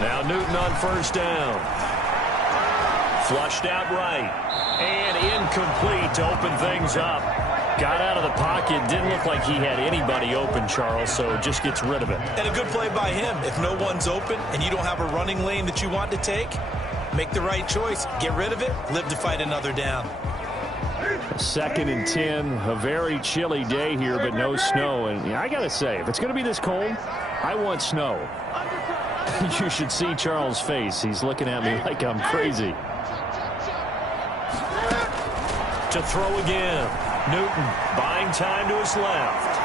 Now Newton on first down. Flushed out right. And incomplete to open things up. Got out of the pocket. Didn't look like he had anybody open, Charles, so just gets rid of it. And a good play by him. If no one's open and you don't have a running lane that you want to take, make the right choice. Get rid of it. Live to fight another down. 2nd and 10. A very chilly day here, but no snow. And I got to say, if it's going to be this cold, I want snow. You should see Charles' face. He's looking at me like I'm crazy. To throw again. Newton buying time to his left.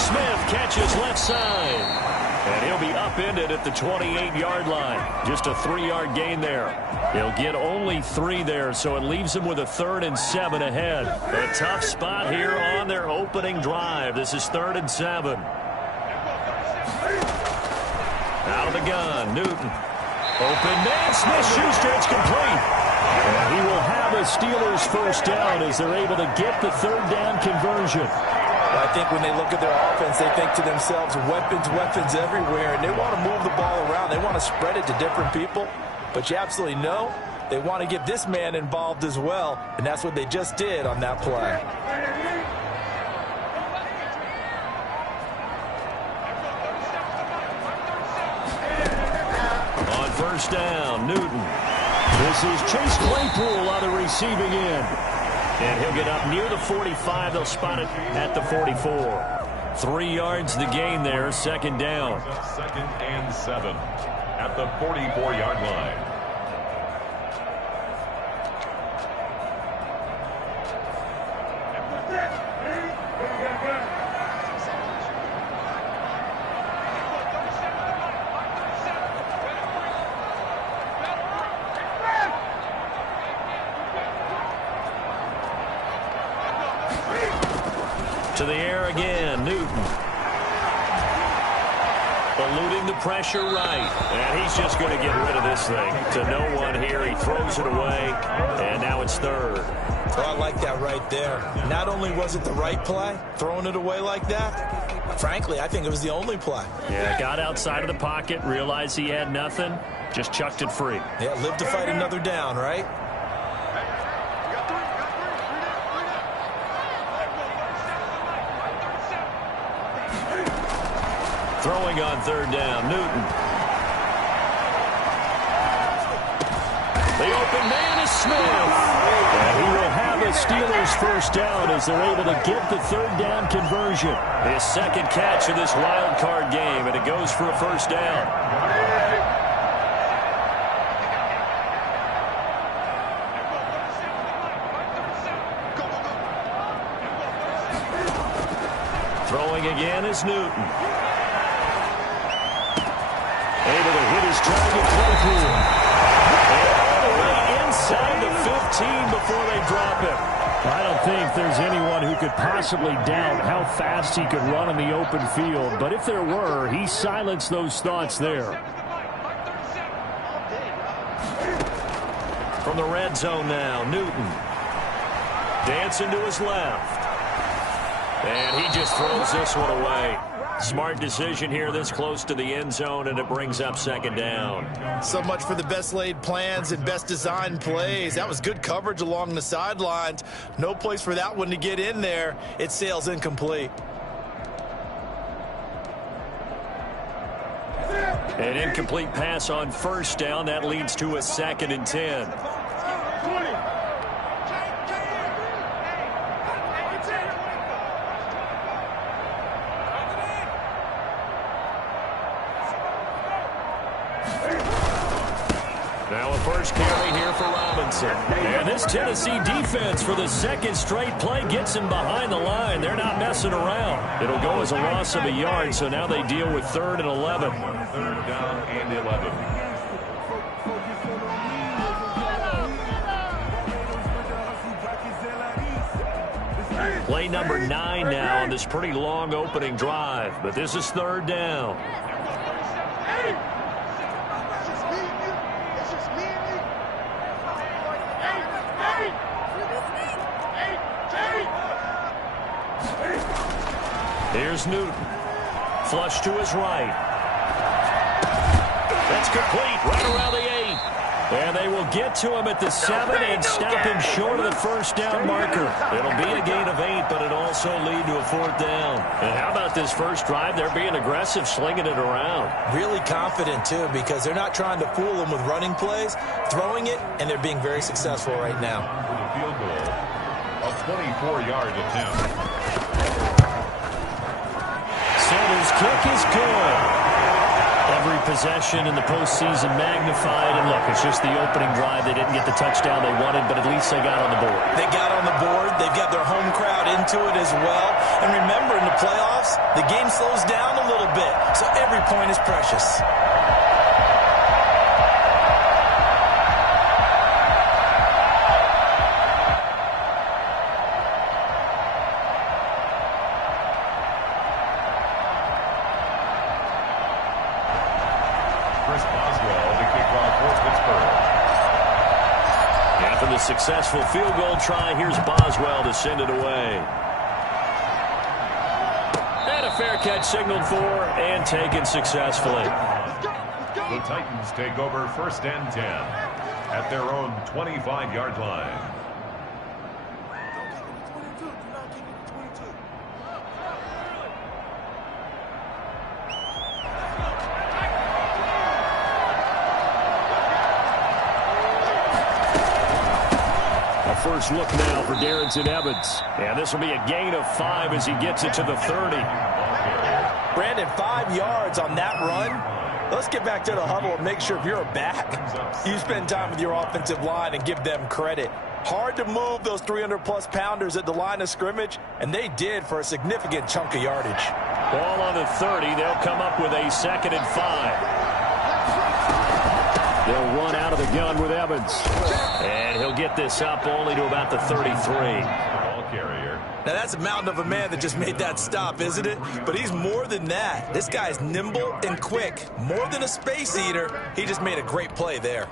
Smith catches left side. And he'll be upended at the 28-yard line. Just a 3-yard gain there. He'll get only 3 there, so it leaves him with a 3rd and 7 ahead. A tough spot here on their opening drive. This is 3rd and 7. Out of the gun, Newton. Open man, Smith-Schuster, it's complete. And he will have a Steelers first down as they're able to get the 3rd down conversion. I think when they look at their offense, they think to themselves, weapons, weapons everywhere, and they want to move the ball around. They want to spread it to different people, but you absolutely know they want to get this man involved as well, and that's what they just did on that play. On first down, Newton. This is Chase Claypool on the receiving end. And he'll get up near the 45. They'll spot it at the 44. 3 yards the gain there, 2nd down. 2nd and 7 at the 44-yard line. To the air again, Newton. Eluding the pressure right. And he's just going to get rid of this thing. To no one here. He throws it away. And now it's 3rd. Oh, I like that right there. Not only was it the right play, throwing it away like that, frankly, I think it was the only play. Yeah, got outside of the pocket, realized he had nothing, just chucked it free. Yeah, live to fight another down, right? Throwing on 3rd down, Newton. The open man is Smith. And he will have a Steelers first down as they're able to get the 3rd down conversion. His 2nd catch of this wild card game, and it goes for a first down. Throwing again is Newton. Able to hit his target, Claypool. And all the way inside the 15 before they drop him. I don't think there's anyone who could possibly doubt how fast he could run in the open field. But if there were, he silenced those thoughts there. From the red zone now, Newton. Dancing to his left. And he just throws this one away. Smart decision here this close to the end zone, and it brings up 2nd down. So much for the best laid plans and best designed plays. That was good coverage along the sidelines. No place for that one to get in there. It sails incomplete. An incomplete pass on first down. That leads to a 2nd and 10. Now a first carry here for Robinson. And this Tennessee defense for the 2nd straight play gets him behind the line. They're not messing around. It'll go as a loss of a yard, so now they deal with 3rd and 11. 3rd down and 11. Play number 9 now on this pretty long opening drive, but this is 3rd down. Here's Newton. Flush to his right. That's complete right around the 8. And they will get to him at the 7 and stop him short of the first down marker. It'll be a gain of 8, but it'll also lead to a 4th down. And how about this first drive? They're being aggressive, slinging it around. Really confident, too, because they're not trying to fool them with running plays, throwing it, and they're being very successful right now. For the field goal, a 24-yard attempt. Sanders' kick is good. Every possession in the postseason magnified. And look, it's just the opening drive. They didn't get the touchdown they wanted, but at least they got on the board. They got on the board. They've got their home crowd into it as well. And remember, in the playoffs, the game slows down a little bit, so every point is precious. After the successful field goal try, here's Boswell to send it away. And a fair catch signaled for and taken successfully. The Titans take over 1st and 10 at their own 25-yard line. First look now for Darrington Evans. And this will be a gain of 5 as he gets it to the 30. Brandon, 5 yards on that run. Let's get back to the huddle and make sure if you're a back, you spend time with your offensive line and give them credit. Hard to move those 300-plus pounders at the line of scrimmage, and they did for a significant chunk of yardage. Ball on the 30. They'll come up with a 2nd and 5. They'll run out of the gun with Evans. And he'll get this up only to about the 33. Ball carrier. Now, that's a mountain of a man that just made that stop, isn't it? But he's more than that. This guy's nimble and quick. More than a space eater. He just made a great play there.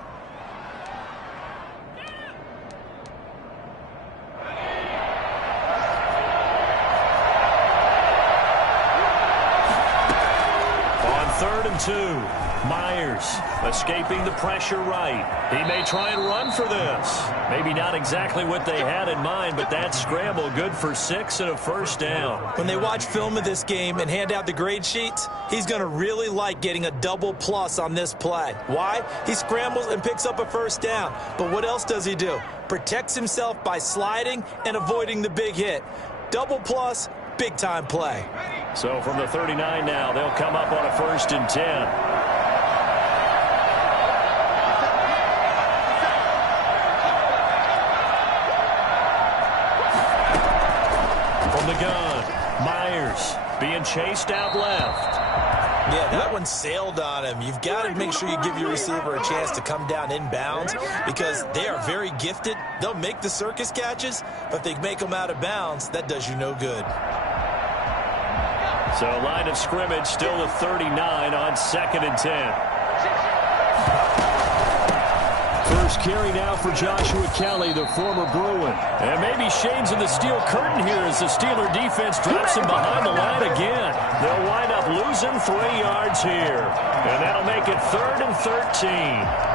On 3rd and 2. Myers escaping the pressure right. He may try and run for this. Maybe not exactly what they had in mind, but that scramble good for 6 and a 1st down. When they watch film of this game and hand out the grade sheets, he's going to really like getting a double plus on this play. Why? He scrambles and picks up a 1st down. But what else does he do? Protects himself by sliding and avoiding the big hit. Double plus, big time play. So from the 39 now, they'll come up on a 1st and 10. The gun. Myers being chased out left. Yeah, that one sailed on him. You've got to make sure you give your receiver a chance to come down inbounds because they are very gifted. They'll make the circus catches, but if they make them out of bounds, that does you no good. So line of scrimmage still the 39 on 2nd and 10. First carry now for Joshua Kelly, the former Bruin. And maybe shades of the steel curtain here as the Steeler defense drops him behind the line again. They'll wind up losing 3 yards here. And that'll make it 3rd and 13.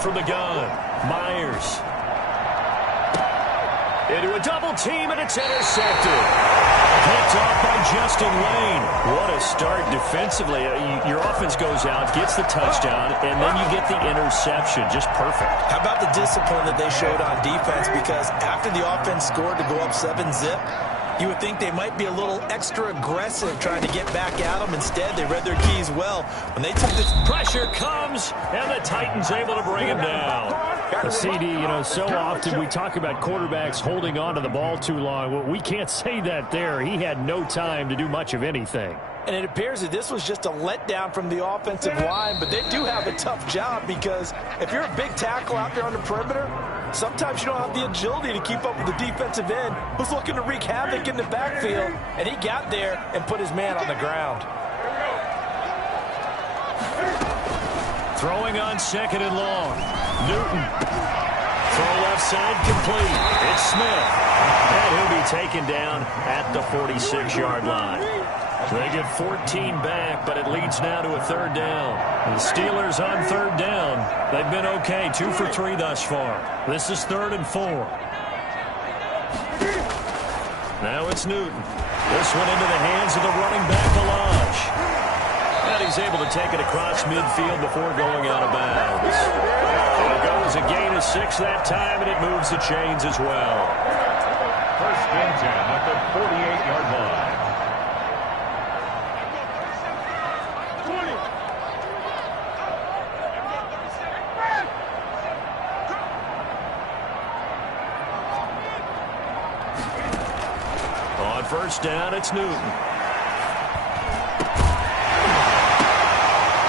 From the gun, Myers. Into a double team, and it's intercepted. Picked off by Justin Lane. What a start defensively. Your offense goes out, gets the touchdown, and then you get the interception. Just perfect. How about the discipline that they showed on defense? Because after the offense scored to go up 7-zip, you would think they might be a little extra aggressive trying to get back at them. Instead, they read their keys well. When they took this pressure comes, and the Titans able to bring him down. CD, so often we talk about quarterbacks holding on to the ball too long. Well, we can't say that there. He had no time to do much of anything. And it appears that this was just a letdown from the offensive line, but they do have a tough job because if you're a big tackle out there on the perimeter, sometimes you don't have the agility to keep up with the defensive end who's looking to wreak havoc in the backfield, and he got there and put his man on the ground. Throwing on 2nd and long. Newton. Throw left side complete. It's Smith. And he'll be taken down at the 46-yard line. They get 14 back, but it leads now to a 3rd down. The Steelers on 3rd down. They've been okay, 2 for 3 thus far. This is 3rd and 4. Now it's Newton. This one into the hands of the running back, Alage. And he's able to take it across midfield before going out of bounds. It goes a gain of 6 that time, and it moves the chains as well. 1st and 10 at the 48-yard line. On 1st down, it's Newton.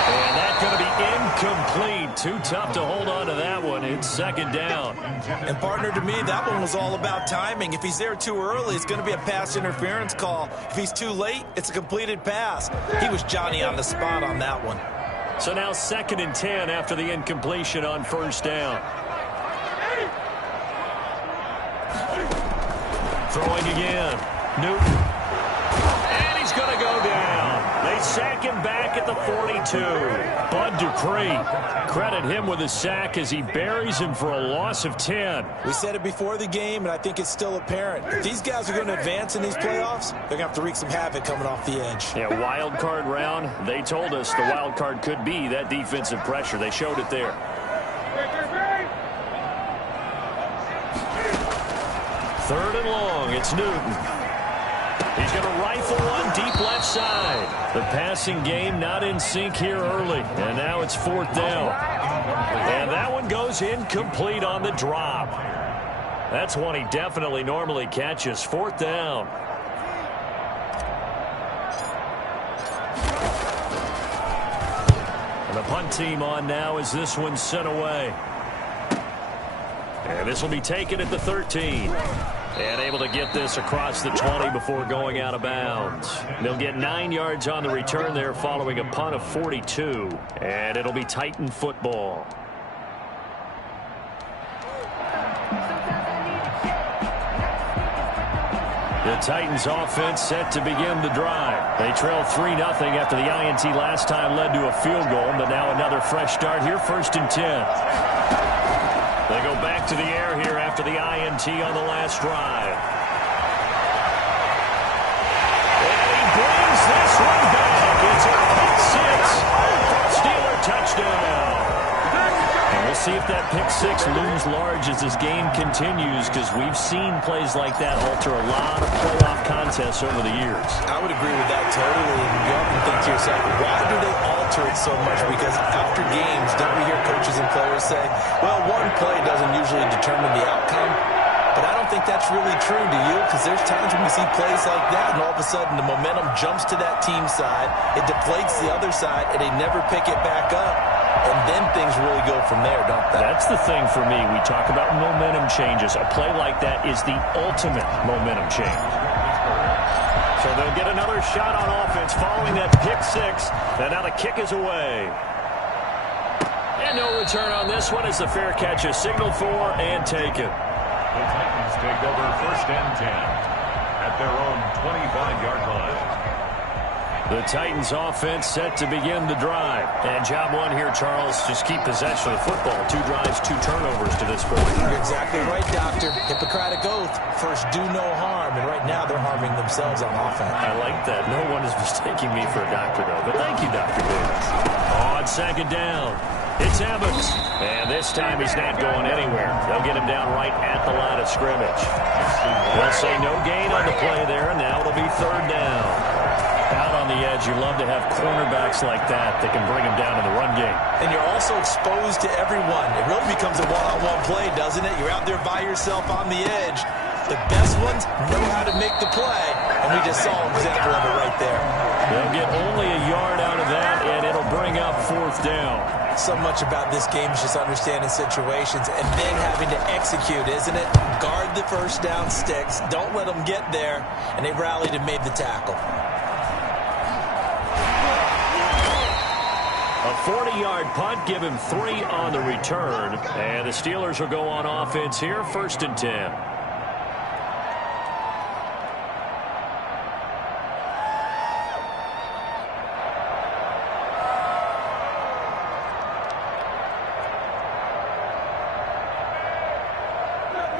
And that's going to be incomplete. Too tough to hold on to that one. It's 2nd down. And partner, to me, that one was all about timing. If he's there too early, it's going to be a pass interference call. If he's too late, it's a completed pass. He was Johnny on the spot on that one. So now 2nd and 10 after the incompletion on 1st down. Throwing again. Newton. And he's going to go down. They sack him back at the 42. Bud Dupree. Credit him with a sack as he buries him for a loss of 10. We said it before the game, and I think it's still apparent. If these guys are going to advance in these playoffs, they're going to have to wreak some havoc coming off the edge. Yeah, wild card round. They told us the wild card could be that defensive pressure. They showed it there. 3rd and long. It's Newton. He's going to rifle one deep left side. The passing game not in sync here early. And now it's 4th down. And that one goes incomplete on the drop. That's one he definitely normally catches. 4th down. And the punt team on now as this one's sent away. And this will be taken at the 13. And able to get this across the 20 before going out of bounds. They'll get 9 yards on the return there following a punt of 42. And it'll be Titan football. The Titans offense set to begin the drive. They trailed 3-0 after the INT last time led to a field goal, but now another fresh start here, 1st and 10. They go back to the air here after the INT on the last drive. And he brings this one back. It's a pick 6. Steeler touchdown. And we'll see if that pick 6 looms large as this game continues, because we've seen plays like that alter a lot of playoff contests over the years. I would agree with that totally. And you often think to yourself, why do they alter it so much? Because after games, don't we hear coaches and players say, well, one play doesn't usually determine the outcome? But I don't think that's really true, do you? Because there's times when we see plays like that, and all of a sudden the momentum jumps to that team side, it deflates the other side, and they never pick it back up. And then things really go from there, don't they? That's the thing for me. We talk about momentum changes. A play like that is the ultimate momentum change. So they'll get another shot on offense following that pick 6. And now the kick is away. And no return on this one as the fair catch is signaled for and taken. The Titans take over 1st and 10 at their own 25-yard line. The Titans offense set to begin the drive. And job one here, Charles, just keep possession of the football. 2 drives, 2 turnovers to this point. You're exactly right, Doctor. Hippocratic oath. First, do no harm. And right now, they're harming themselves on offense. I like that. No one is mistaking me for a doctor, though. But thank you, Dr. Davis. On 2nd down, it's Evans. And this time, he's not going anywhere. They'll get him down right at the line of scrimmage. They'll say no gain on the play there, and now it'll be 3rd down. Out on the edge, you love to have cornerbacks like that that can bring them down in the run game. And you're also exposed to everyone. It really becomes a one-on-one play, doesn't it? You're out there by yourself on the edge. The best ones know how to make the play, and we just saw an example of it right there. They'll get only a yard out of that, and it'll bring up 4th down. So much about this game is just understanding situations and then having to execute, isn't it? Guard the first down sticks. Don't let them get there, and they rallied and made the tackle. A 40-yard punt, give him 3 on the return. And the Steelers will go on offense here, 1st and 10.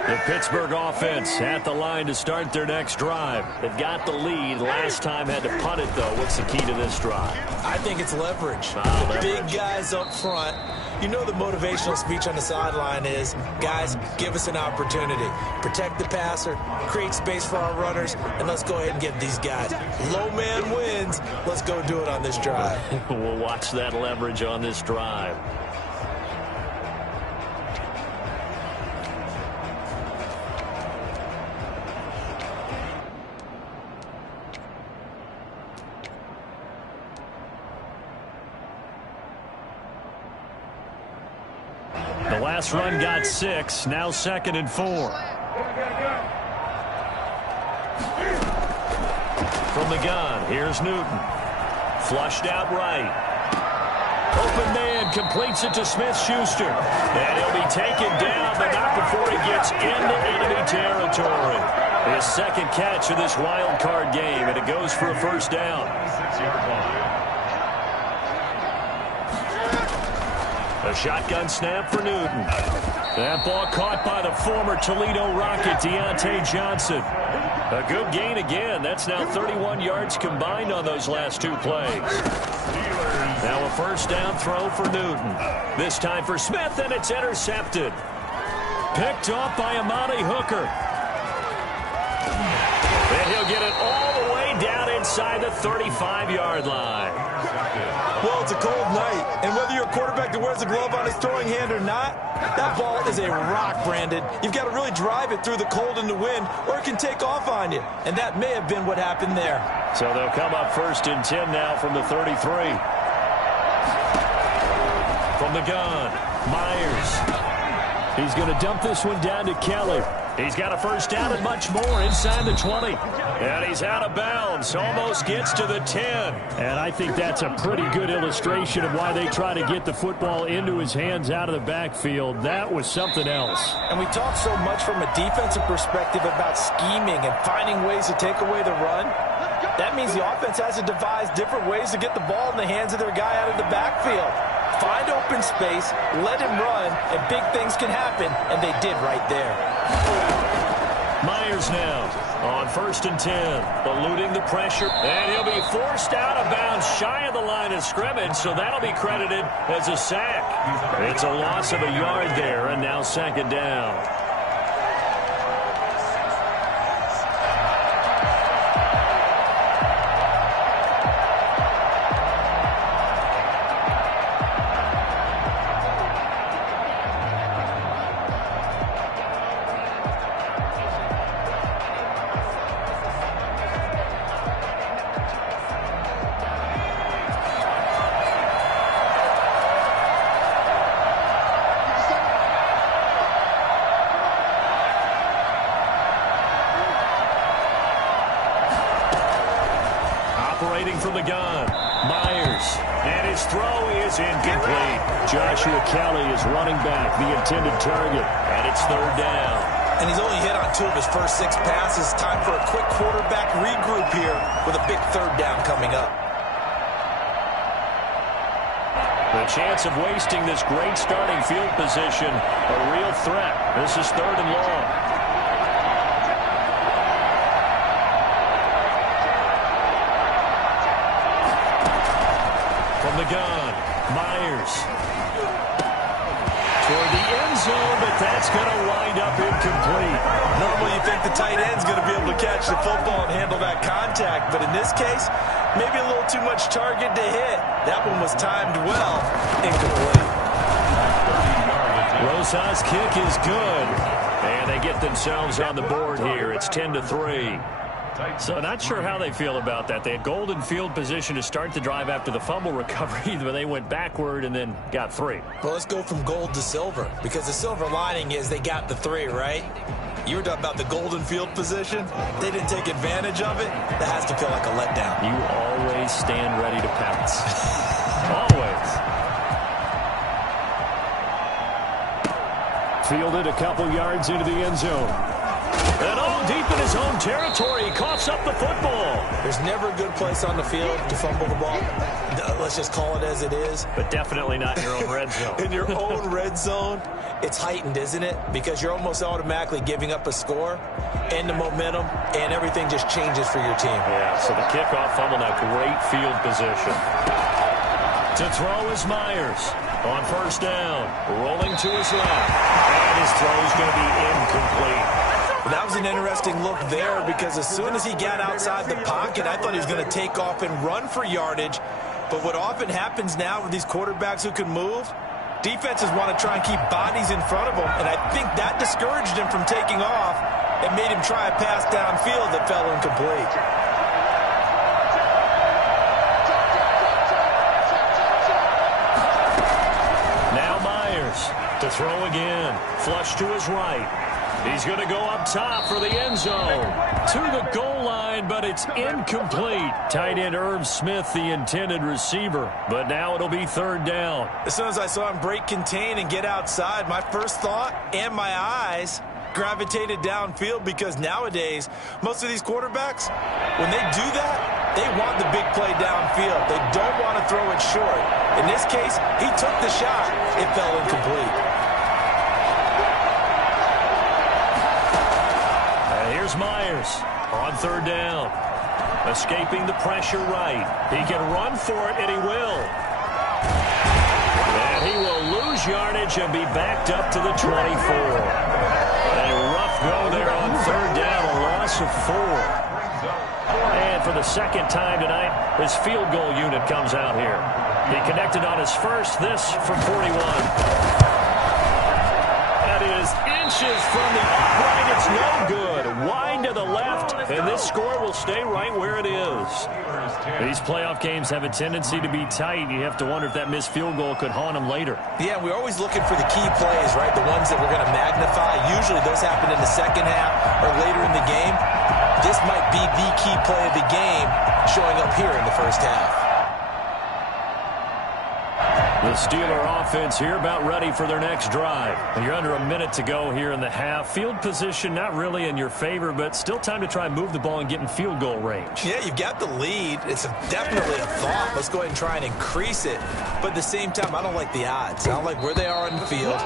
The Pittsburgh offense at the line to start their next drive. They've got the lead. Last time had to punt it, though. What's the key to this drive? I think it's leverage. Leverage. Big guys up front. You know the motivational speech on the sideline is, guys, give us an opportunity. Protect the passer, create space for our runners, and let's go ahead and get these guys. Low man wins. Let's go do it on this drive. We'll watch that leverage on this drive. The last run got 6. Now 2nd and 4. From the gun, here's Newton. Flushed out right. Open man completes it to Smith-Schuster. And he'll be taken down, but not before he gets into enemy territory. His 2nd catch of this wild card game, and it goes for a 1st down. 6-yard line. A shotgun snap for Newton. That ball caught by the former Toledo Rocket, Deontay Johnson. A good gain again. That's now 31 yards combined on those last 2 plays. Now a 1st down throw for Newton. This time for Smith, and it's intercepted. Picked off by Amani Hooker. And he'll get it all the way down inside the 35-yard line. Well, it's a cold night, and whether you're a quarterback that wears a glove on his throwing hand or not, that ball is a rock, Brandon. You've got to really drive it through the cold and the wind, or it can take off on you. And that may have been what happened there. So they'll come up 1st and 10 now from the 33. From the gun, Myers. He's going to dump this one down to Kelly. He's got a 1st down and much more inside the 20. And he's out of bounds. Almost gets to the 10. And I think that's a pretty good illustration of why they try to get the football into his hands out of the backfield. That was something else. And we talk so much from a defensive perspective about scheming and finding ways to take away the run. That means the offense has to devise different ways to get the ball in the hands of their guy out of the backfield. Find open space, let him run, and big things can happen, and they did right there. Myers now on 1st and 10, eluding the pressure, and he'll be forced out of bounds shy of the line of scrimmage, so that'll be credited as a sack. It's a loss of a yard there, and now 2nd down. From the gun, Myers, and his throw is incomplete. Joshua Kelly is running back, the intended target, and it's 3rd down. And he's only hit on 2 of his first 6 passes. Time for a quick quarterback regroup here with a big 3rd down coming up. The chance of wasting this great starting field position, a real threat. This is 3rd and long. From the gun, Myers. Toward the end zone, but that's going to wind up incomplete. Normally you think the tight end's going to be able to catch the football and handle that contact, but in this case, maybe a little too much target to hit. That one was timed well. Incomplete. Rosa's kick is good. And they get get themselves on the board here. It's 10-3. So not sure how they feel about that. They had golden field position to start the drive after the fumble recovery, but they went backward and then got 3. Well, let's go from gold to silver, because the silver lining is they got the 3, right? You were talking about the golden field position. They didn't take advantage of it. That has to feel like a letdown. You always stand ready to pounce. Always. Fielded a couple yards into the end zone. And deep in his own territory, he coughs up the football. There's never a good place on the field to fumble the ball. Let's just call it as it is. But definitely not in your own red zone. In your own red zone, it's heightened, isn't it? Because you're almost automatically giving up a score and the momentum, and everything just changes for your team. Yeah, so the kickoff fumble, now great field position. To throw is Myers on first down, rolling to his left. And his throw is going to be incomplete. That was an interesting look there, because as soon as he got outside the pocket, I thought he was going to take off and run for yardage. But what often happens now with these quarterbacks who can move, defenses want to try and keep bodies in front of them, and I think that discouraged him from taking off and made him try a pass downfield that fell incomplete. Now Myers to throw again. Flush to his right. He's going to go up top for the end zone. To the goal line, but it's incomplete. Tight end Irv Smith, the intended receiver. But now it'll be third down. As soon as I saw him break contain and get outside, my first thought and my eyes gravitated downfield, because nowadays, most of these quarterbacks, when they do that, they want the big play downfield. They don't want to throw it short. In this case, he took the shot. It fell incomplete. Here's Myers on third down. Escaping the pressure right. He can run for it, and he will. And he will lose yardage and be backed up to the 24. A rough go there on third down, a loss of 4. And for the second time tonight, his field goal unit comes out here. He connected on his first, this from 41. That is inches from the upright. It's no good. Wide to the left, and this score will stay right where it is. These playoff games have a tendency to be tight. You have to wonder if that missed field goal could haunt them later. Yeah, we're always looking for the key plays, right? The ones that we're going to magnify. Usually those happen in the second half or later in the game. This might be the key play of the game showing up here in the first half. The Steeler offense here about ready for their next drive. You're under a minute to go here in the half. Field position not really in your favor, but still time to try and move the ball and get in field goal range. Yeah, you've got the lead. It's definitely a thought. Let's go ahead and try and increase it. But at the same time, I don't like the odds. I don't like where they are on the field.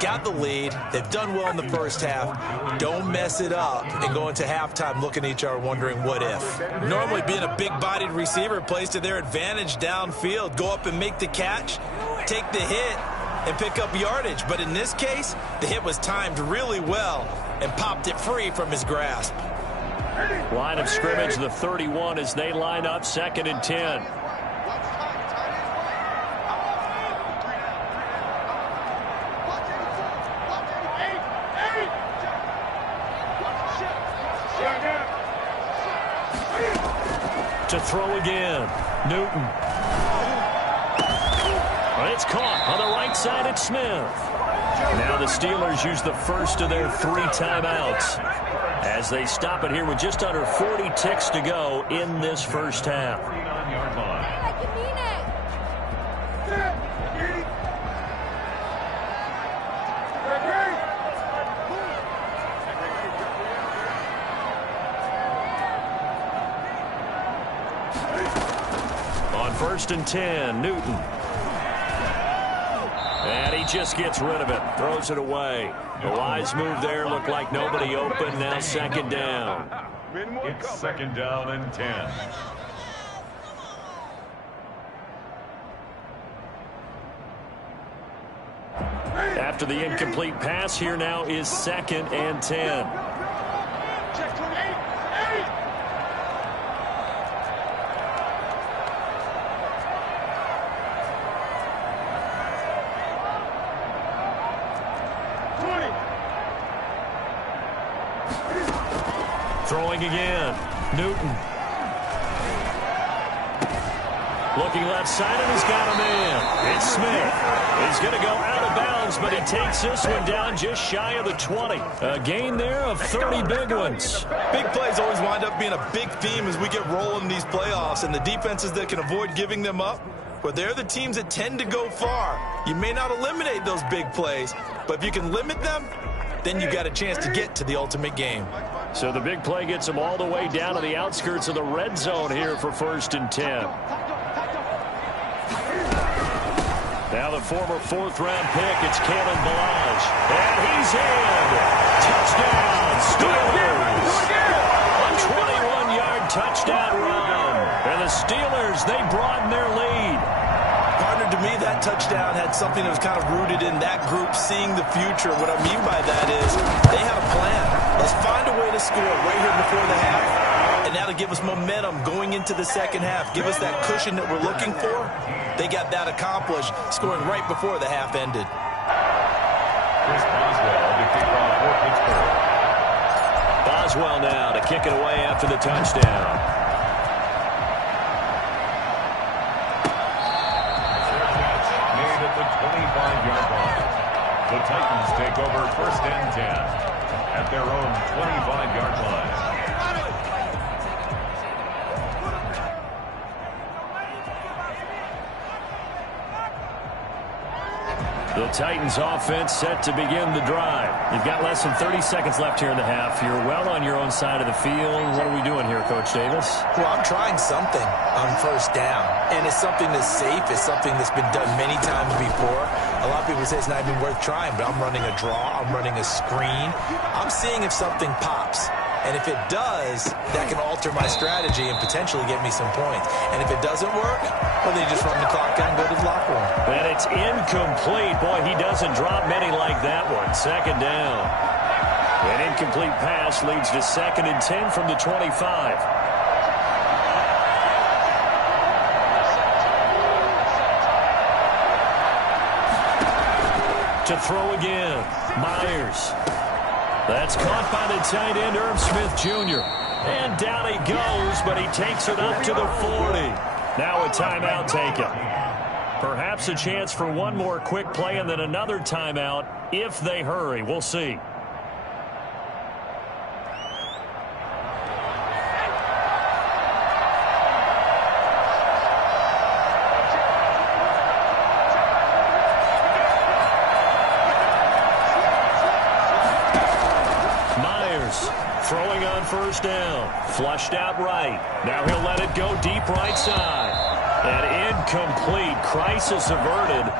Got the lead. They've done well in the first half. Don't mess it up and go into halftime looking at each other wondering what if. Normally being a big-bodied receiver plays to their advantage downfield. Go up and make the catch, take the hit, and pick up yardage. But in this case, the hit was timed really well and popped it free from his grasp. Line of scrimmage, the 31 as they line up, 2nd and 10. To throw again, Newton. It's caught on the right side at Smith. Now the Steelers use the first of their 3 timeouts as they stop it here with just under 40 ticks to go in this first half. On 1st and 10, Newton. And he just gets rid of it, throws it away. A wise move there, looked like nobody open, now 2nd down. It's 2nd down and 10. After the incomplete pass, here now is 2nd and 10. Throwing again. Newton. Looking left side, and he's got a man. It's Smith. He's going to go out of bounds, but he takes this one down just shy of the 20. A gain there of 30 big ones. Big plays always wind up being a big theme as we get rolling in these playoffs, and the defenses that can avoid giving them up, but they're the teams that tend to go far. You may not eliminate those big plays, but if you can limit them, then you got a chance to get to the ultimate game. So the big play gets them all the way down to the outskirts of the red zone here for 1st and 10. Now the former 4th-round pick, it's Kalen Balazs. And he's in. Touchdown, Steelers. A 21-yard touchdown run. And the Steelers, they broaden their lead. Partner, to me, that touchdown had something that was kind of rooted in that group seeing the future. What I mean by that is they had a plan. Let's find a way to score right here before the half. And that'll give us momentum going into the second half. Give us that cushion that we're looking for. They got that accomplished, scoring right before the half ended. Chris Boswell to kick off for Pittsburgh. Boswell now to kick it away after the touchdown. Made at the 25-yard line. The Titans take over 1st and 10 at their own 25-yard line. The Titans offense set to begin the drive. You've got less than 30 seconds left here in the half. You're well on your own side of the field. What are we doing here, Coach Davis? Well, I'm trying something on 1st down, and it's something that's safe. It's something that's been done many times before. A lot of people say it's not even worth trying, but I'm running a draw. I'm running a screen. I'm seeing if something pops. And if it does, that can alter my strategy and potentially get me some points. And if it doesn't work, well, then you just run the clock out and go to the locker room. And it's incomplete. Boy, he doesn't drop many like that one. 2nd down. An incomplete pass leads to 2nd and 10 from the 25. To throw again. Myers. That's caught by the tight end, Irv Smith Jr. And down he goes, but he takes it up to the 40. Now a timeout taken. Perhaps a chance for one more quick play and then another timeout if they hurry. We'll see. Throwing on 1st down. Flushed out right. Now he'll let it go deep right side. And incomplete. Crisis averted.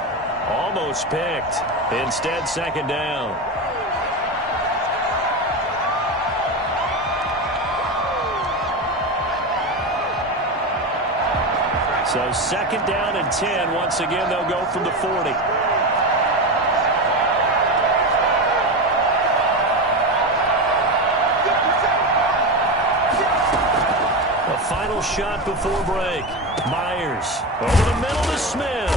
Almost picked. Instead, 2nd down. So 2nd down and 10. Once again, they'll go from the 40. Final shot before break. Myers over the middle to Smith.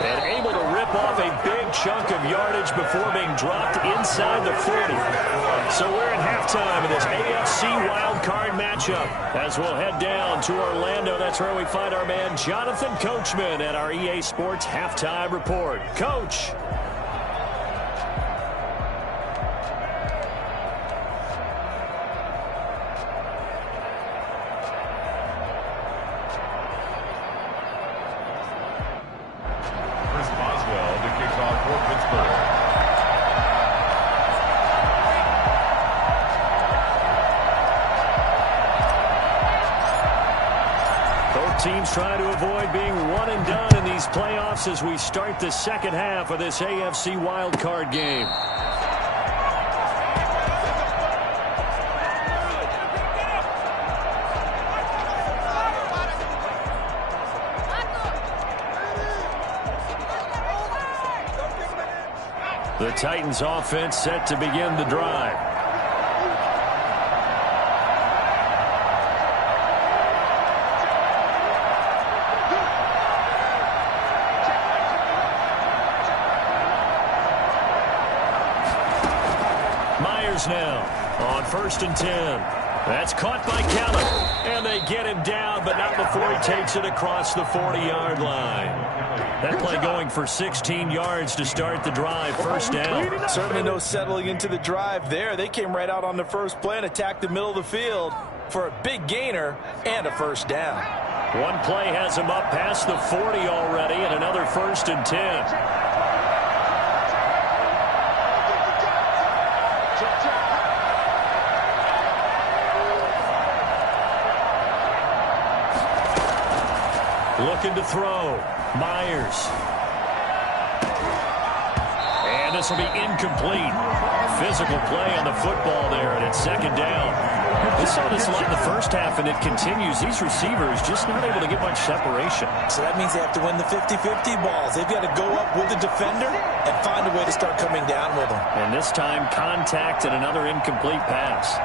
And able to rip off a big chunk of yardage before being dropped inside the 40. So we're at halftime in this AFC Wildcard matchup. As we'll head down to Orlando, that's where we find our man Jonathan Coachman at our EA Sports Halftime Report. Coach. Teams trying to avoid being one and done in these playoffs as we start the second half of this AFC wildcard game. The Titans offense set to begin the drive. Myers now on 1st and 10. That's caught by Keller, and they get him down, but not before he takes it across the 40-yard line. That play going for 16 yards to start the drive, 1st down. Certainly no settling into the drive there. They came right out on the first play and attacked the middle of the field for a big gainer and a 1st down. One play has him up past the 40 already, and another 1st and 10. Looking to throw. Myers. And this will be incomplete. Physical play on the football there, and it's 2nd down. We saw this a lot in the first half, and it continues. These receivers just not able to get much separation. So that means they have to win the 50-50 balls. They've got to go up with the defender and find a way to start coming down with them. And this time, contact and another incomplete pass.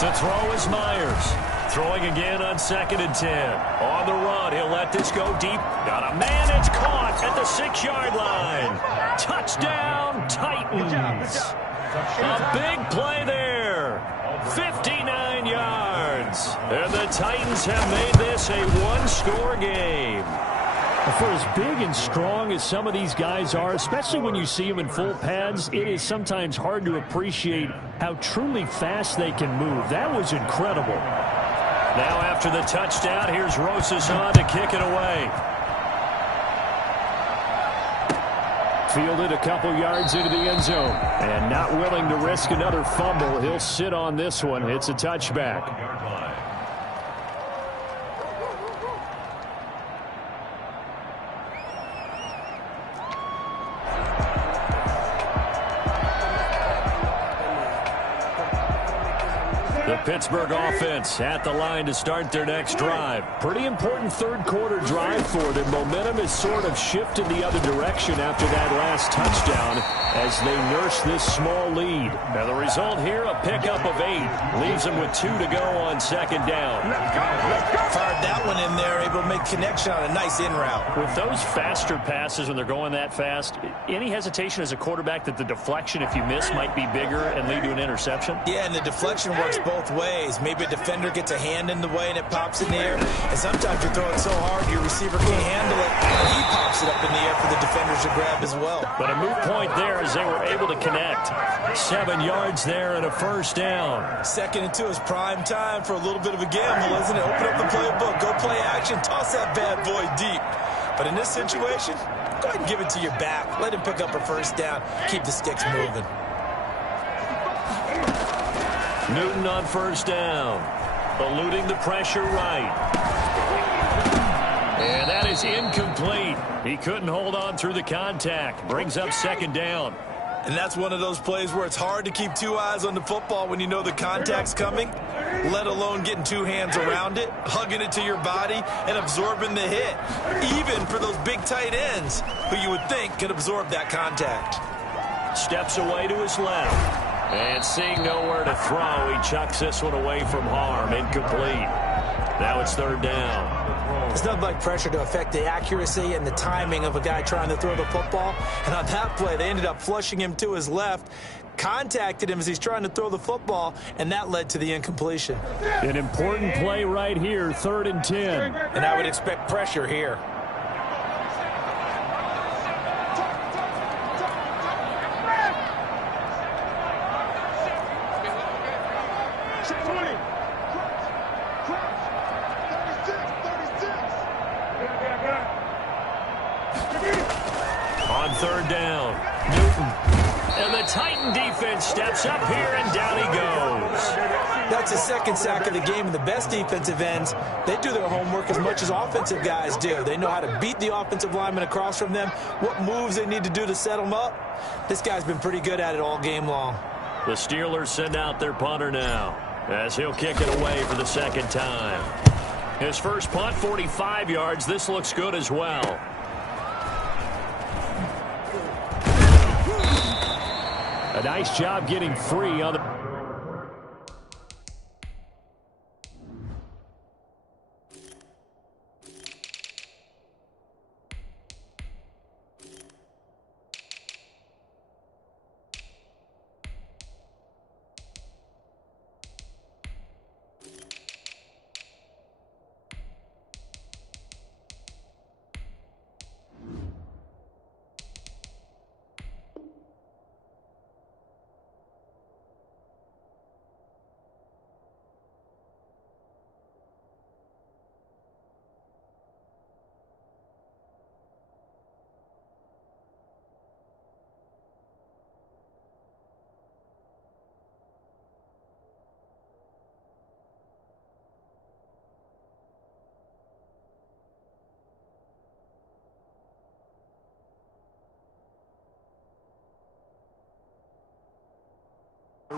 To throw is Myers. Throwing again on 2nd and 10. On the run, he'll let this go deep. Got a man, it's caught at the 6-yard line. Touchdown, Titans. A big play there. 59 yards. And the Titans have made this a one-score game. For as big and strong as some of these guys are, especially when you see them in full pads, it is sometimes hard to appreciate how truly fast they can move. That was incredible. Now after the touchdown, here's Rosas on to kick it away. Fielded a couple yards into the end zone. And not willing to risk another fumble. He'll sit on this one. It's a touchback. The Pittsburgh offense at the line to start their next drive. Pretty important third-quarter drive for them. Momentum has sort of shifted the other direction after that last touchdown as they nurse this small lead. Now the result here, a pickup of 8. Leaves them with 2 to go on 2nd down. Fired that one in there, able to make connection on a nice in route. With those faster passes when they're going that fast, any hesitation as a quarterback that the deflection, if you miss, might be bigger and lead to an interception? Yeah, and the deflection works both ways. Maybe a defender gets a hand in the way and it pops in the air. And sometimes you throw it so hard your receiver can't handle it, and he pops it up in the air for the defenders to grab as well. But a moot point there as they were able to connect. 7 yards there and a 1st down. 2nd and 2 is prime time for a little bit of a gamble, isn't it? Open up the playbook, go play action, toss that bad boy deep. But in this situation, go ahead and give it to your back. Let him pick up a 1st down. Keep the sticks moving. Newton on 1st down. Eluding the pressure right. And that is incomplete. He couldn't hold on through the contact. Brings up 2nd down. And that's one of those plays where it's hard to keep 2 eyes on the football when you know the contact's coming, let alone getting 2 hands around it, hugging it to your body, and absorbing the hit, even for those big tight ends who you would think could absorb that contact. Steps away to his left. And seeing nowhere to throw, he chucks this one away from harm. Incomplete. Now it's 3rd down. There's nothing like pressure to affect the accuracy and the timing of a guy trying to throw the football. And on that play, they ended up flushing him to his left, contacted him as he's trying to throw the football, and that led to the incompletion. An important play right here, 3rd and 10. And I would expect pressure here. On 3rd down, Newton. And the Titan defense steps up here, and down he goes. That's his 2nd sack of the game, and the best defensive ends, they do their homework as much as offensive guys do. They know how to beat the offensive lineman across from them, what moves they need to do to set them up. This guy's been pretty good at it all game long. The Steelers send out their punter now, as he'll kick it away for the 2nd time. His first punt, 45 yards. This looks good as well. A nice job getting free on the...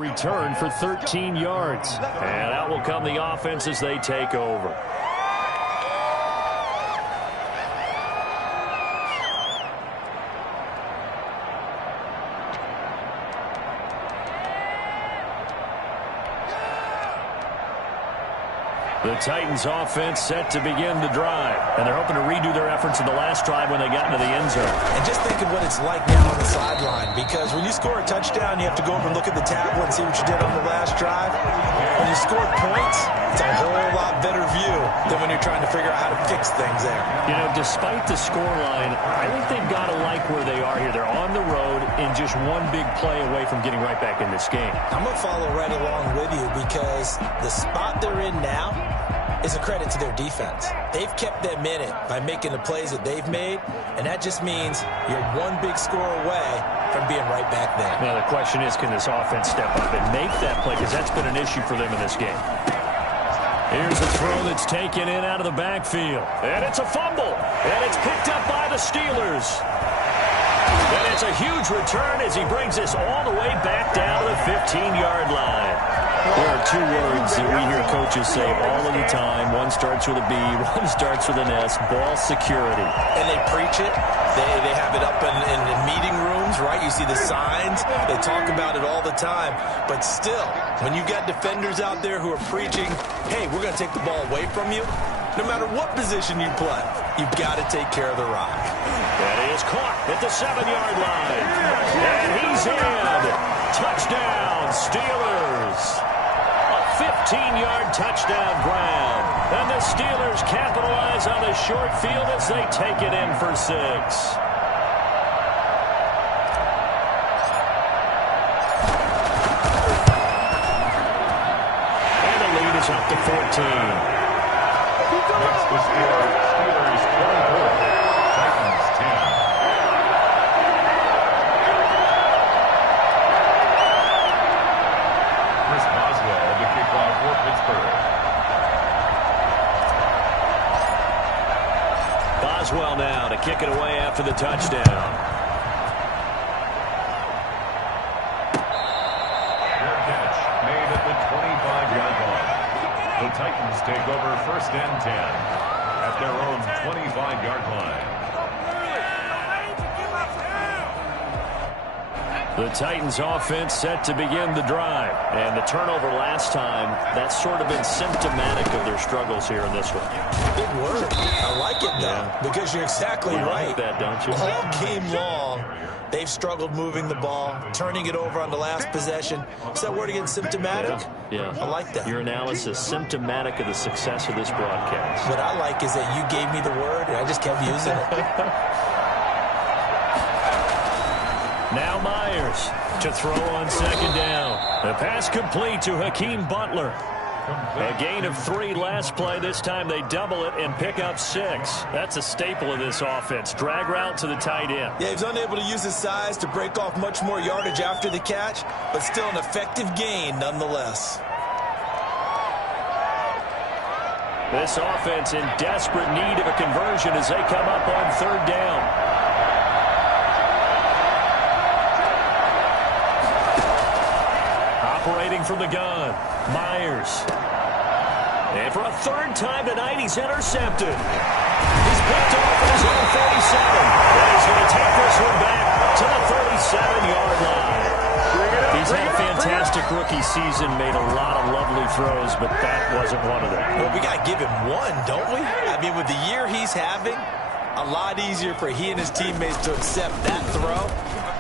return for 13 yards. And out will come the offense as they take over. The Titans offense set to begin the drive. And they're hoping to redo their efforts in the last drive when they got into the end zone. And just think of what it's like now on the sideline, because when you score a touchdown, you have to go over and look at the tablet and see what you did on the last drive. When you score points, it's a whole lot better view than when you're trying to figure out how to fix things there. You know, despite the scoreline, I think they've got to like where they are here. They're on the road and just one big play away from getting right back in this game. I'm going to follow right along with you because the spot they're in now is a credit to their defense. They've kept them in it by making the plays that they've made, and that just means you're one big score away from being right back there. Now, the question is, can this offense step up and make that play? Because that's been an issue for them in this game. Here's a throw that's taken in out of the backfield. And it's a fumble. And it's picked up by the Steelers. And it's a huge return as he brings this all the way back down to the 15-yard line. There are two words that we hear coaches say all of the time. One starts with a B, one starts with an S, ball security. And they preach it. They have it up in meeting rooms, right? You see the signs. They talk about it all the time. But still, when you got defenders out there who are preaching, hey, we're going to take the ball away from you, no matter what position you play, you've got to take care of the rock. That is caught at the 7-yard line. And he's in. Touchdown, Steelers. 15-yard touchdown grab. And the Steelers capitalize on the short field as they take it in for 6. And the lead is up to 14. Next to score, Steelers 24, Titans 10. For Pittsburgh. Boswell now to kick it away after the touchdown. Fair catch made at the 25-yard line. The Titans take over 1st and 10 at their own 25-yard line. The Titans offense set to begin the drive. And the turnover last time, that's sort of been symptomatic of their struggles here in this one. Good word. I like it, though, because you're exactly right. Like that, don't you? All game long, they've struggled moving the ball, turning it over on the last possession. Is that word again, symptomatic? Yeah. I like that. Your analysis, symptomatic of the success of this broadcast. What I like is that you gave me the word, and I just kept using it. Now Myers to throw on 2nd down. The pass complete to Hakeem Butler. A gain of 3 last play. This time they double it and pick up 6. That's a staple of this offense. Drag route to the tight end. Yeah, he's unable to use his size to break off much more yardage after the catch, but still an effective gain nonetheless. This offense in desperate need of a conversion as they come up on 3rd down. Operating from the gun, Myers. And for a 3rd time tonight, he's intercepted. He's picked off at his own 37. And he's going to take this one back to the 37-yard line. He's had a fantastic rookie season, made a lot of lovely throws, but that wasn't one of them. Well, we got to give him one, don't we? I mean, with the year he's having, a lot easier for he and his teammates to accept that throw.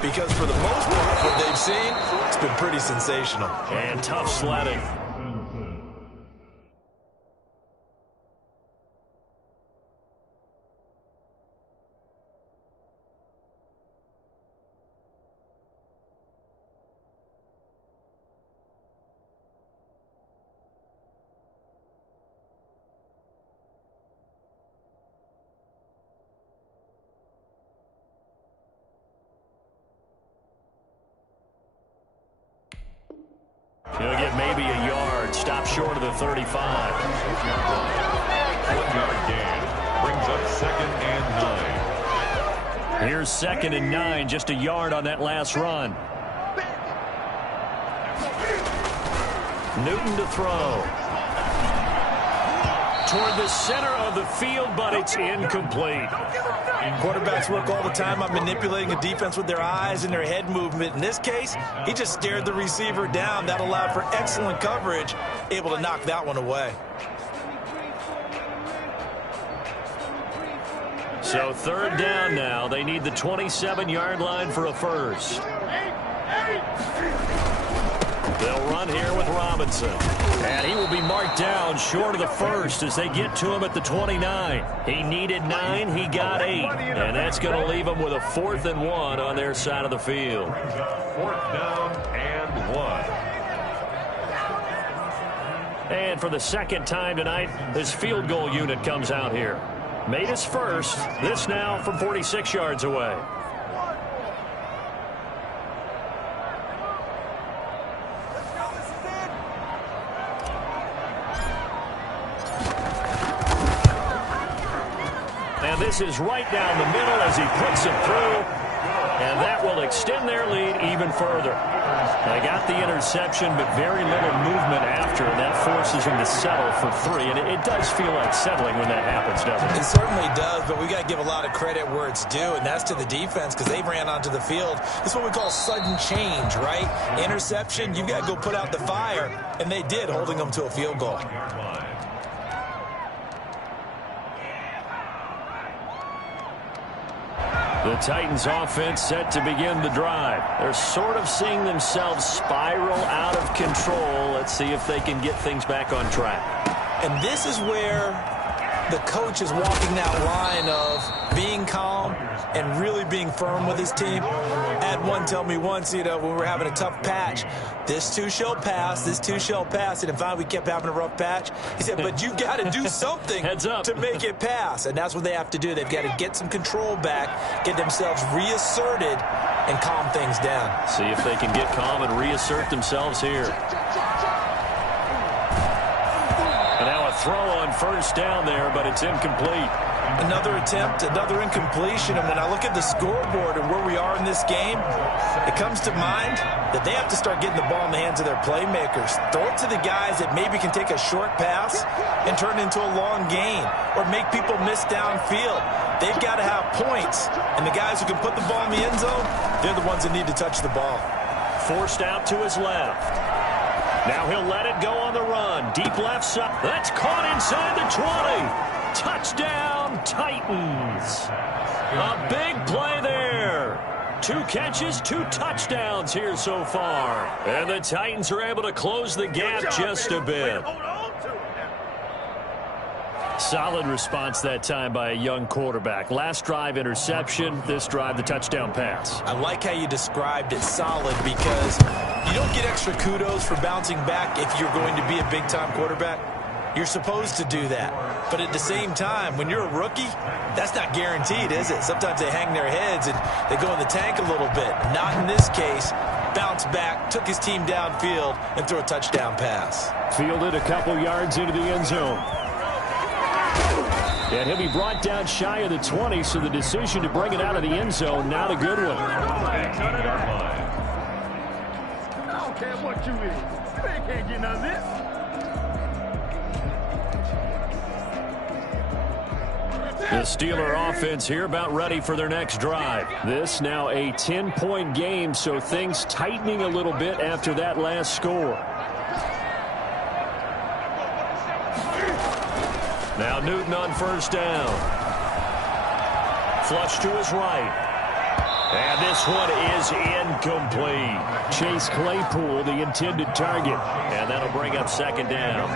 Because for the most part, what they've seen, it's been pretty sensational. And tough sledding. He'll get maybe a yard. Stop short of the 35. 1-yard gain brings up 2nd and 9. Here's 2nd and 9. Just a yard on that last run. Newton to throw. Toward the center of the field, but it's incomplete. Quarterbacks work all the time on manipulating a defense with their eyes and their head movement. In this case, he just stared the receiver down. That allowed for excellent coverage, able to knock that one away. So third down now. They need the 27-yard line for a first. They'll run here with Robinson. And he will be marked down short of the first as they get to him at the 29. He needed 9. He got 8. And that's going to leave him with a 4th and 1 on their side of the field. 4th down and 1. And for the second time tonight, this field goal unit comes out here. Made his first. This now from 46 yards away. And this is right down the middle as he puts it through. And that will extend their lead even further. They got the interception, but very little movement after, and that forces them to settle for 3. And it does feel like settling when that happens, doesn't it? It certainly does, but we got to give a lot of credit where it's due, and that's to the defense because they ran onto the field. It's what we call sudden change, right? Interception, you got to go put out the fire, and they did, holding them to a field goal. The Titans offense set to begin the drive. They're sort of seeing themselves spiral out of control. Let's see if they can get things back on track. And this is where the coach is walking that line of being calm and really being firm with his team. I had one tell me once, when we were having a tough patch, this too shall pass, this too shall pass. And finally we kept having a rough patch. He said, but you've got to do something Heads up. to make it pass. And that's what they have to do. They've got to get some control back, get themselves reasserted, and calm things down. See if they can get calm and reassert themselves here. And now a throw on first down there, but it's incomplete. Another attempt, another incompletion, and when I look at the scoreboard and where we are in this game, it comes to mind that they have to start getting the ball in the hands of their playmakers. Throw it to the guys that maybe can take a short pass and turn it into a long gain or make people miss downfield. They've got to have points, and the guys who can put the ball in the end zone, they're the ones that need to touch the ball. Forced out to his left. Now he'll let it go on the run. Deep left side. That's caught inside the 20. Touchdown, Titans. A big play there. 2 catches, 2 touchdowns here so far. And the Titans are able to close the gap just a bit. Solid response that time by a young quarterback. Last drive, interception. This drive, the touchdown pass. I like how you described it, solid, because you don't get extra kudos for bouncing back if you're going to be a big-time quarterback. You're supposed to do that. But at the same time, when you're a rookie, that's not guaranteed, is it? Sometimes they hang their heads and they go in the tank a little bit. Not in this case. Bounced back, took his team downfield, and threw a touchdown pass. Fielded a couple yards into the end zone. And he'll be brought down shy of the 20, so the decision to bring it out of the end zone, not a good one. I don't care what you is. They can't get none of this. The Steeler offense here about ready for their next drive. This now a 10-point game, so things tightening a little bit after that last score. Now Newton on first down. Flush to his right. And this one is incomplete. Chase Claypool, the intended target. And that'll bring up second down.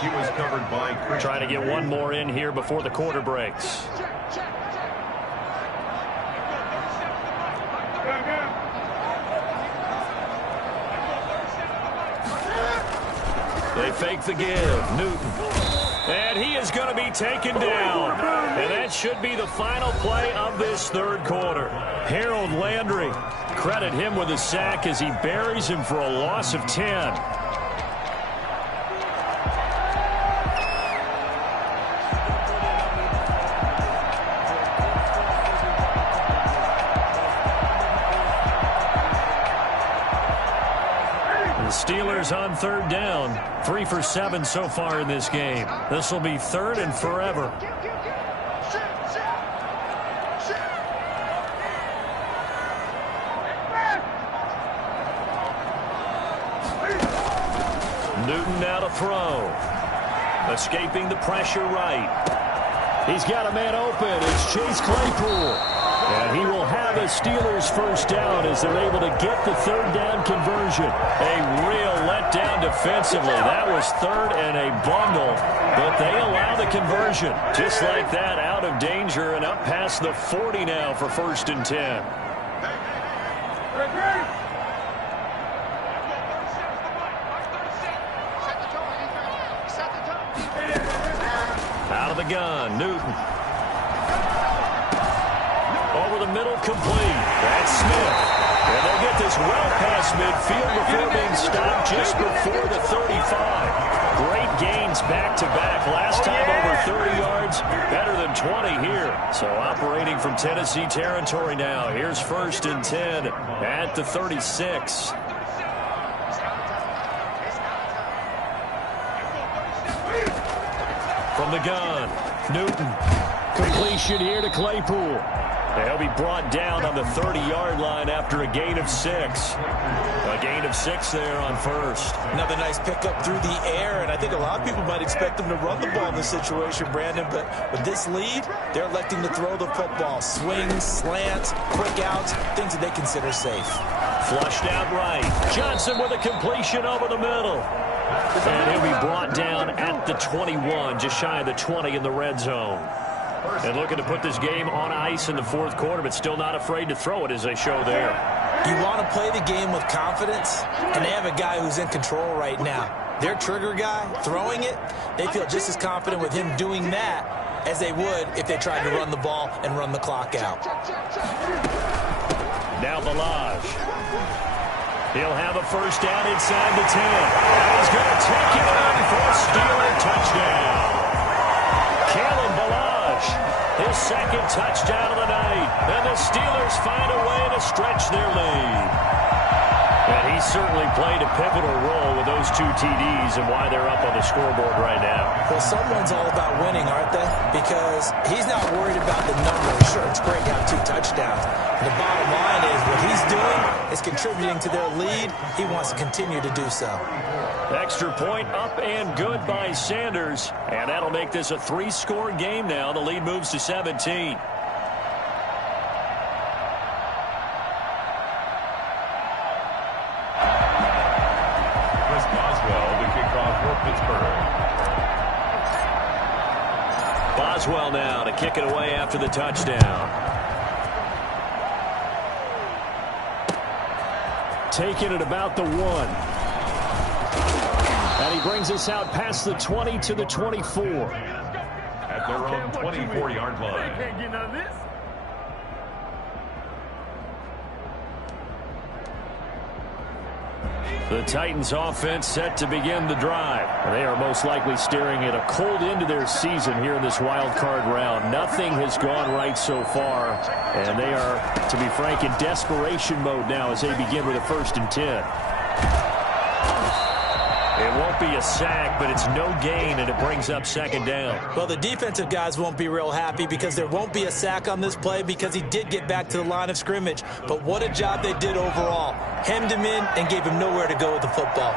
He was covered by Chris. Trying to get one more in here before the quarter breaks. They fake the give. Newton. And he is going to be taken down. And that should be the final play of this third quarter. Harold Landry, credit him with a sack as he buries him for a loss of 10. Steelers on third down. 3 for 7 so far in this game. This will be third and forever. Newton now to throw. Escaping the pressure right. He's got a man open. It's Chase Claypool. And he will have a Steelers first down as they're able to get the third down conversion. A real letdown defensively. That was third and a bundle, but they allow the conversion. Just like that, out of danger and up past the 40 now for 1st and 10. Out of the gun, Newton. Over the middle, complete. That's Smith. And they'll get this well past midfield before being stopped just before the 35. Great gains back-to-back. Last time over 30 yards, better than 20 here. So operating from Tennessee territory now. Here's 1st and 10 at the 36. From the gun, Newton. Completion here to Claypool. They'll be brought down on the 30-yard line after a gain of 6. A gain of 6 there on 1st. Another nice pickup through the air, and I think a lot of people might expect them to run the ball in this situation, Brandon, but with this lead, they're electing to throw the football. Swings, slants, quick outs, things that they consider safe. Flushed out right. Johnson with a completion over the middle. And he'll be brought down at the 21, just shy of the 20 in the red zone. And looking to put this game on ice in the 4th quarter, but still not afraid to throw it as they show there. You want to play the game with confidence, and they have a guy who's in control right now. Their trigger guy, throwing it, they feel just as confident with him doing that as they would if they tried to run the ball and run the clock out. Now Balaj. He'll have a first down inside the 10. And he's going to take it in for a Steeler touchdown. Kalen Balaj, his 2nd touchdown of the night. And the Steelers find a way to stretch their lead. And he certainly played a pivotal role with those 2 TDs and why they're up on the scoreboard right now. Well, someone's all about winning, aren't they? Because he's not worried about the numbers. Sure, it's great to have 2 touchdowns. The bottom line is what he's doing is contributing to their lead. He wants to continue to do so. Extra point up and good by Sanders. And that'll make this a 3-score game now. The lead moves to 17. Boswell now to kick it away after the touchdown. Taking it about the 1. And he brings us out past the 20 to the 24. At their own 24-yard line. Can't get none of this. The Titans offense set to begin the drive. They are most likely staring at a cold end to their season here in this wild card round. Nothing has gone right so far, and they are, to be frank, in desperation mode now as they begin with a 1st and 10. It won't be a sack, but it's no gain, and it brings up 2nd down. Well, the defensive guys won't be real happy because there won't be a sack on this play because he did get back to the line of scrimmage. But what a job they did overall. Hemmed him in and gave him nowhere to go with the football.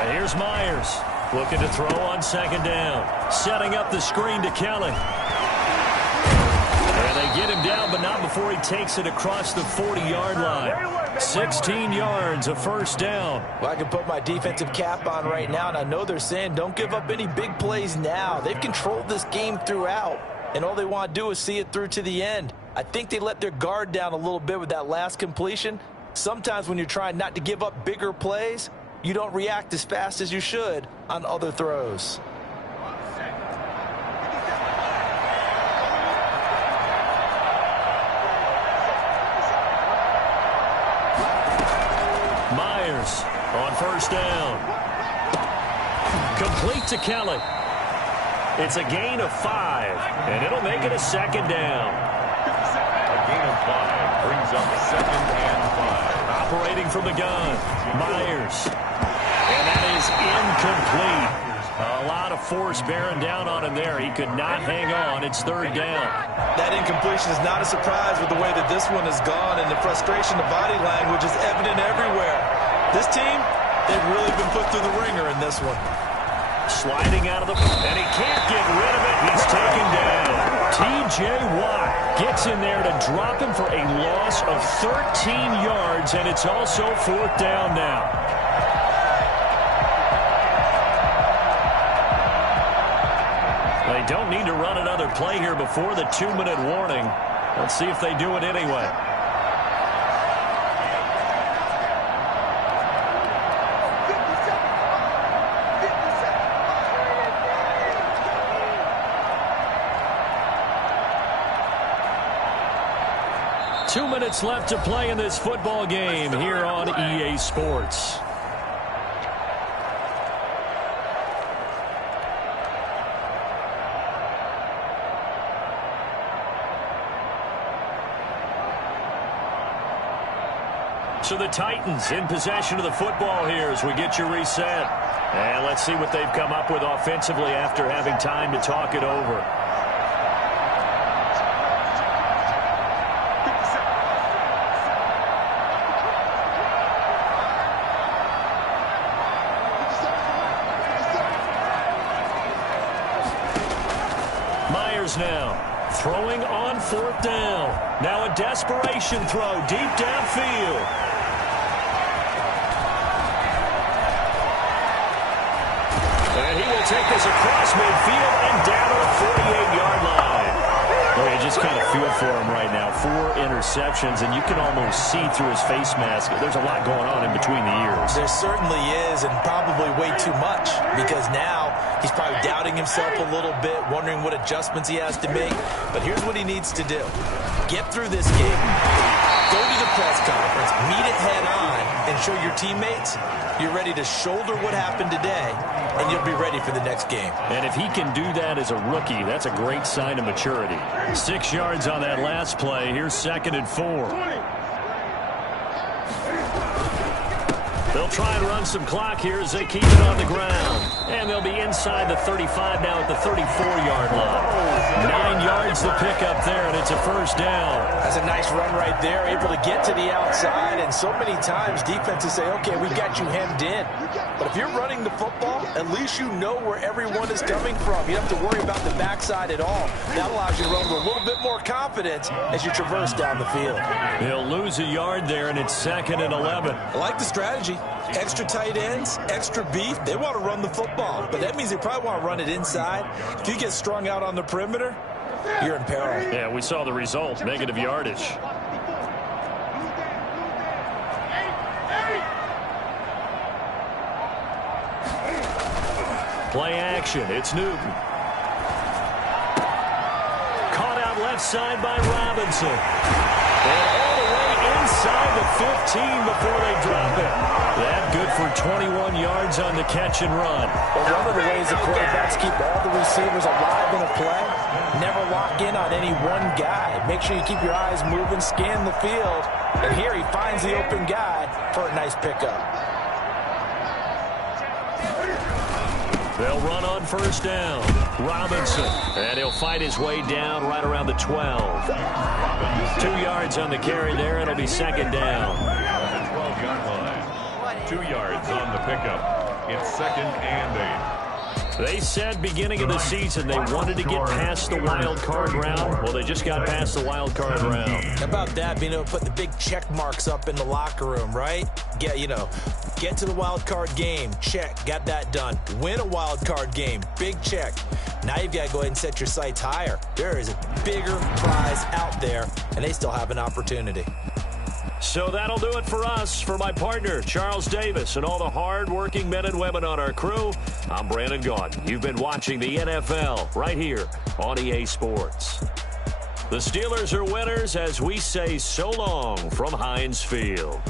And here's Myers looking to throw on 2nd down. Setting up the screen to Kelly. They get him down, but not before he takes it across the 40-yard line. 16 yards, a 1st down. Well, I can put my defensive cap on right now, and I know they're saying don't give up any big plays now. They've controlled this game throughout, and all they want to do is see it through to the end. I think they let their guard down a little bit with that last completion. Sometimes when you're trying not to give up bigger plays, you don't react as fast as you should on other throws. On 1st down. Complete to Kelly. It's a gain of 5, and it'll make it a second down. A gain of 5 brings up 2nd and 5. Operating from the gun, Myers. And that is incomplete. A lot of force bearing down on him there. He could not hang on. It's 3rd down. That incompletion is not a surprise with the way that this one has gone, and the frustration, the body language is evident everywhere. This team, they've really been put through the ringer in this one. Sliding out of the... And he can't get rid of it. He's taken down. T.J. Watt gets in there to drop him for a loss of 13 yards, and it's also 4th down now. They don't need to run another play here before the 2-minute warning. Let's see if they do it anyway. Two minutes left to play in this football game here on EA Sports. So the Titans in possession of the football here as we get you reset. And let's see what they've come up with offensively after having time to talk it over. Myers now throwing on 4th down. Now a desperation throw deep downfield. And he will take this across midfield and down to the 48-yard line. Well, you just kind of feel for him right now. 4 interceptions, and you can almost see through his face mask. There's a lot going on in between the ears. There certainly is, and probably way too much, because now he's probably doubting himself a little bit, wondering what adjustments he has to make. But here's what he needs to do. Get through this game, go to the press conference, meet it head on, and show your teammates you're ready to shoulder what happened today, and you'll be ready for the next game. And if he can do that as a rookie, that's a great sign of maturity. 6 yards on that last play. Here's 2nd and 4. They'll try and run some clock here as they keep it on the ground. And they'll be inside the 35 now at the 34-yard line. 9 yards to pick up there, and it's a 1st down. That's a nice run right there, able to get to the outside. And so many times defenses say, okay, we've got you hemmed in. But if you're running the football, at least you know where everyone is coming from. You don't have to worry about the backside at all. That allows you to run with a little bit more confidence as you traverse down the field. He'll lose a yard there, and it's 2nd and 11. I like the strategy. Extra tight ends, extra beef. They want to run the football, but that means they probably want to run it inside. If you get strung out on the perimeter, you're in peril. Yeah, we saw the result, negative yardage. Play action, it's Newton. Caught out left side by Robinson. And all the way inside the 15 before they drop it. That good for 21 yards on the catch and run. Well, one of the ways the quarterbacks keep all the receivers alive in a play, never lock in on any one guy. Make sure you keep your eyes moving, scan the field, and here he finds the open guy for a nice pickup. They'll run on 1st down. Robinson. And he'll fight his way down right around the 12. 2 yards on the carry there. It'll be 2nd down. 12-yard line. 2 yards on the pickup. It's 2nd and 8. They said beginning of the season they wanted to get past the wild card round. Well, they just got past the wild card round. How about that, being able to put the big check marks up in the locker room, right? Get to the wild card game, check, got that done. Win a wild card game, big check. Now you've got to go ahead and set your sights higher. There is a bigger prize out there, and they still have an opportunity. So that'll do it for us. For my partner, Charles Davis, and all the hard-working men and women on our crew, I'm Brandon Gaudin. You've been watching the NFL right here on EA Sports. The Steelers are winners as we say so long from Heinz Field.